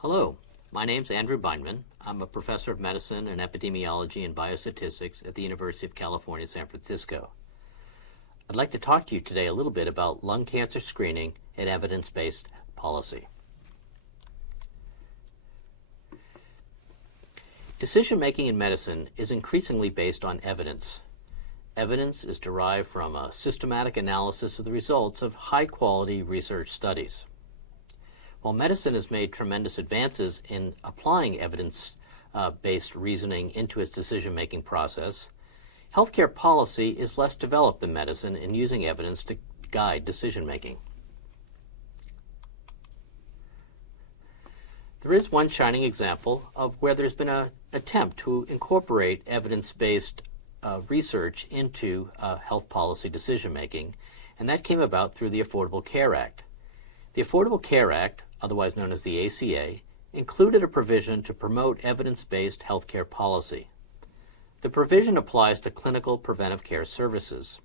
Hello, my name's Smith-Bindman. I'm a professor of medicine and epidemiology and biostatistics at the University of California, San Francisco. I'd like to talk to you today a little bit about lung cancer screening and evidence-based policy. Decision-making in medicine is increasingly based on evidence. Evidence is derived from a systematic analysis of the results of high-quality research studies. While medicine has made tremendous advances in applying evidence-based reasoning into its decision-making process, healthcare policy is less developed than medicine in using evidence to guide decision-making. There is one shining example of where there's been an attempt to incorporate evidence-based research into health policy decision-making, and that came about through the Affordable Care Act. The Affordable Care Act, otherwise known as the ACA, included a provision to promote evidence-based healthcare policy. The provision applies to clinical preventive care services.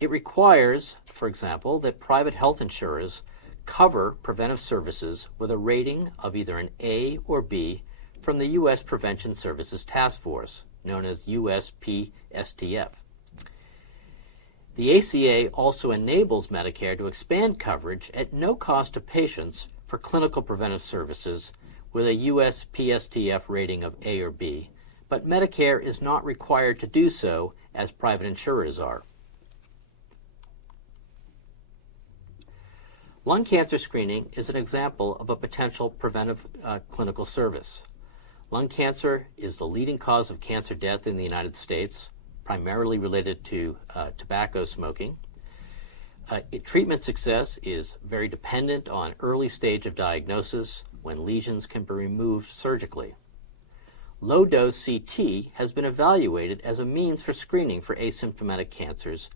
It requires, for example, that private health insurers cover preventive services with a rating of either an A or B from the U.S. Prevention Services Task Force, known as USPSTF. The ACA also enables Medicare to expand coverage at no cost to patients for clinical preventive services with a USPSTF rating of A or B, but Medicare is not required to do so as private insurers are. Lung cancer screening is an example of a potential preventive clinical service. Lung cancer is the leading cause of cancer death in the United States, primarily related to tobacco smoking. Treatment success is very dependent on early stage of diagnosis when lesions can be removed surgically. Low-dose CT has been evaluated as a means for screening for asymptomatic cancers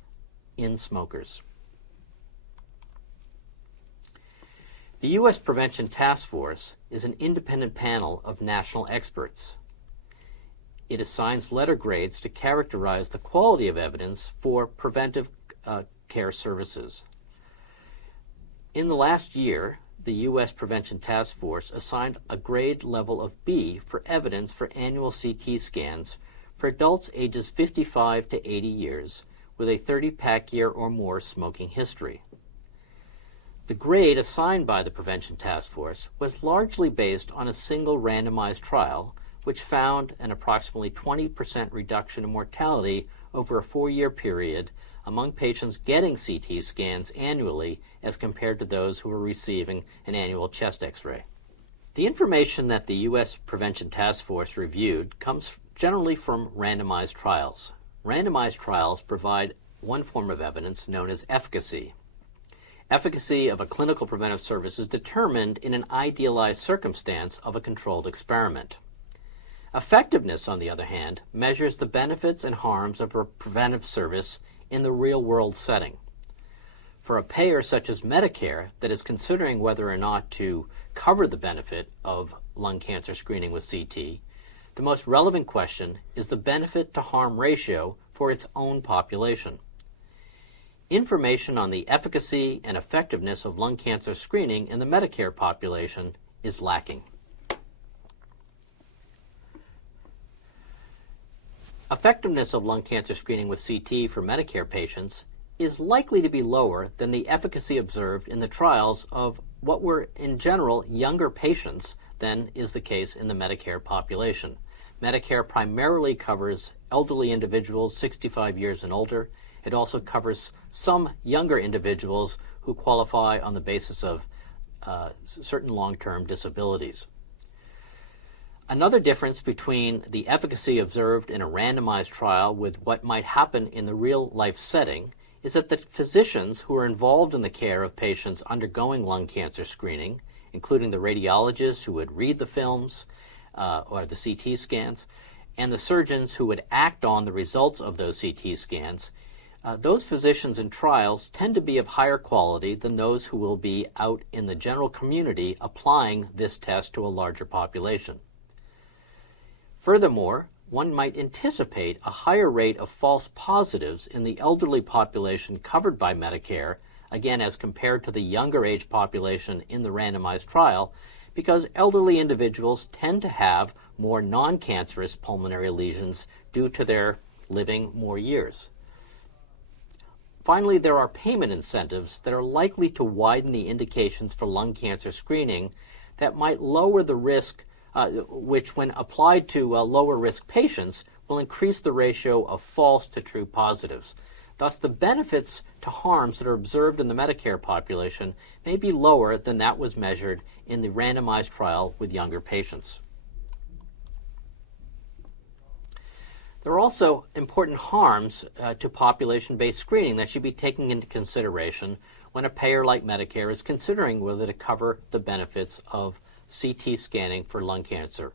in smokers. The U.S. Prevention Task Force is an independent panel of national experts. It assigns letter grades to characterize the quality of evidence for preventive care services. In the last year, the U.S. Prevention Task Force assigned a grade level of B for evidence for annual CT scans for adults ages 55 to 80 years with a 30-pack year or more smoking history. The grade assigned by the Prevention Task Force was largely based on a single randomized trial which found an approximately 20% reduction in mortality over a 4-year period among patients getting CT scans annually as compared to those who were receiving an annual chest X-ray. The information that the U.S. Prevention Task Force reviewed comes generally from randomized trials. Randomized trials provide one form of evidence known as efficacy. Efficacy of a clinical preventive service is determined in an idealized circumstance of a controlled experiment. Effectiveness, on the other hand, measures the benefits and harms of a preventive service in the real-world setting. For a payer such as Medicare that is considering whether or not to cover the benefit of lung cancer screening with CT, the most relevant question is the benefit-to-harm ratio for its own population. Information on the efficacy and effectiveness of lung cancer screening in the Medicare population is lacking. Effectiveness of lung cancer screening with CT for Medicare patients is likely to be lower than the efficacy observed in the trials of what were, in general, younger patients than is the case in the Medicare population. Medicare primarily covers elderly individuals 65 years and older. It also covers some younger individuals who qualify on the basis of certain long-term disabilities. Another difference between the efficacy observed in a randomized trial with what might happen in the real-life setting is that the physicians who are involved in the care of patients undergoing lung cancer screening, including the radiologists who would read the films or the CT scans, and the surgeons who would act on the results of those CT scans, those physicians in trials tend to be of higher quality than those who will be out in the general community applying this test to a larger population. Furthermore, one might anticipate a higher rate of false positives in the elderly population covered by Medicare again as compared to the younger age population in the randomized trial, because elderly individuals tend to have more non-cancerous pulmonary lesions due to their living more years. Finally, there are payment incentives that are likely to widen the indications for lung cancer screening that might lower the risk, which when applied to lower risk patients will increase the ratio of false to true positives. Thus, the benefits to harms that are observed in the Medicare population may be lower than that was measured in the randomized trial with younger patients. There are also important harms to population-based screening that should be taken into consideration when a payer like Medicare is considering whether to cover the benefits of CT scanning for lung cancer.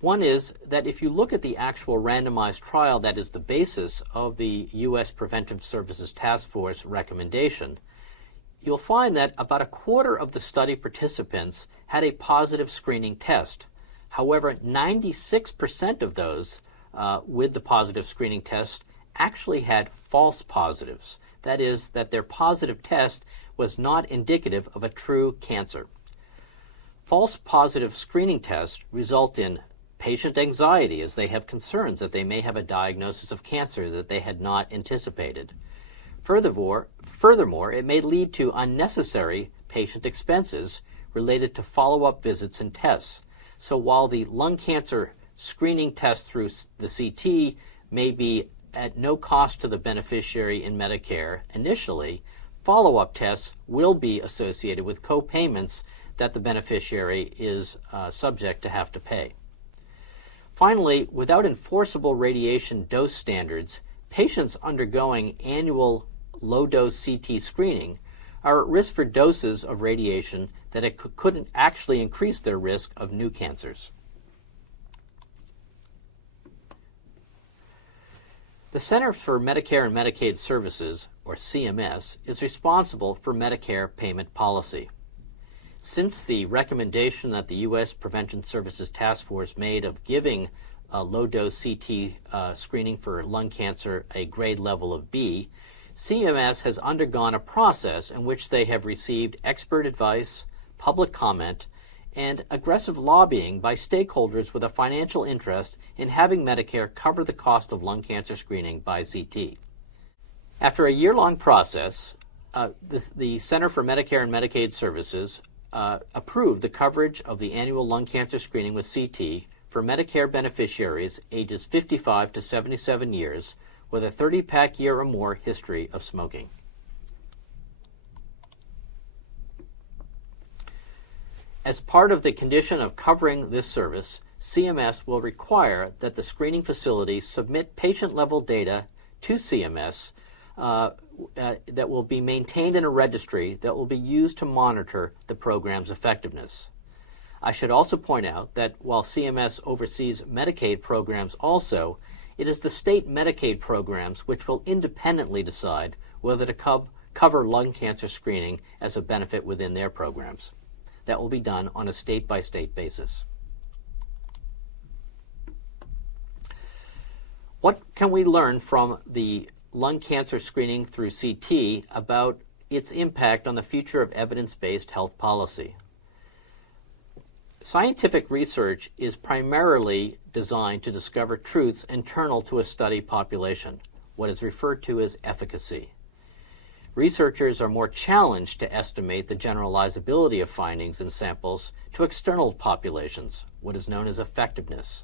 One is that if you look at the actual randomized trial that is the basis of the U.S. Preventive Services Task Force recommendation, you'll find that about a quarter of the study participants had a positive screening test. However, 96% of those with the positive screening test actually had false positives. That is, that their positive test was not indicative of a true cancer. False positive screening tests result in patient anxiety as they have concerns that they may have a diagnosis of cancer that they had not anticipated. Furthermore, it may lead to unnecessary patient expenses related to follow-up visits and tests. So while the lung cancer screening test through the CT may be at no cost to the beneficiary in Medicare initially, follow-up tests will be associated with co-payments that the beneficiary is subject to have to pay. Finally, without enforceable radiation dose standards, patients undergoing annual low-dose CT screening are at risk for doses of radiation that it couldn't actually increase their risk of new cancers. The Center for Medicare and Medicaid Services, or CMS, is responsible for Medicare payment policy. Since the recommendation that the U.S. Prevention Services Task Force made of giving low-dose CT screening for lung cancer a grade level of B, CMS has undergone a process in which they have received expert advice, public comment, and aggressive lobbying by stakeholders with a financial interest in having Medicare cover the cost of lung cancer screening by CT. After a year-long process, the Center for Medicare and Medicaid Services approved the coverage of the annual lung cancer screening with CT for Medicare beneficiaries ages 55 to 77 years with a 30-pack year or more history of smoking. As part of the condition of covering this service, CMS will require that the screening facility submit patient-level data to CMS that will be maintained in a registry that will be used to monitor the program's effectiveness. I should also point out that while CMS oversees Medicaid programs also, it is the state Medicaid programs which will independently decide whether to cover lung cancer screening as a benefit within their programs. That will be done on a state-by-state basis. What can we learn from the lung cancer screening through CT about its impact on the future of evidence-based health policy? Scientific research is primarily designed to discover truths internal to a study population, what is referred to as efficacy. Researchers are more challenged to estimate the generalizability of findings in samples to external populations, what is known as effectiveness.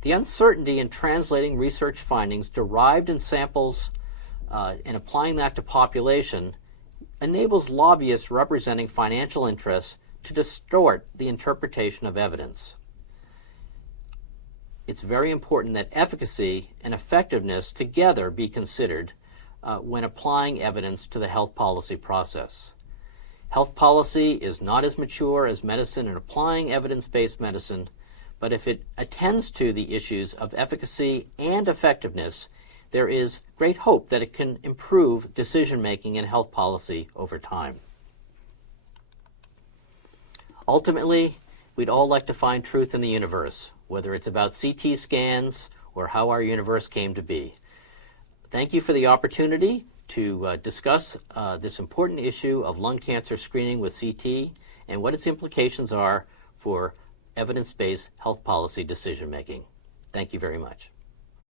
The uncertainty in translating research findings derived in samples and applying that to population enables lobbyists representing financial interests to distort the interpretation of evidence. It's very important that efficacy and effectiveness together be considered when applying evidence to the health policy process. Health policy is not as mature as medicine in applying evidence-based medicine, but if it attends to the issues of efficacy and effectiveness, there is great hope that it can improve decision-making in health policy over time. Ultimately, we'd all like to find truth in the universe, whether it's about CT scans or how our universe came to be. Thank you for the opportunity to discuss this important issue of lung cancer screening with CT and what its implications are for evidence-based health policy decision-making. Thank you very much.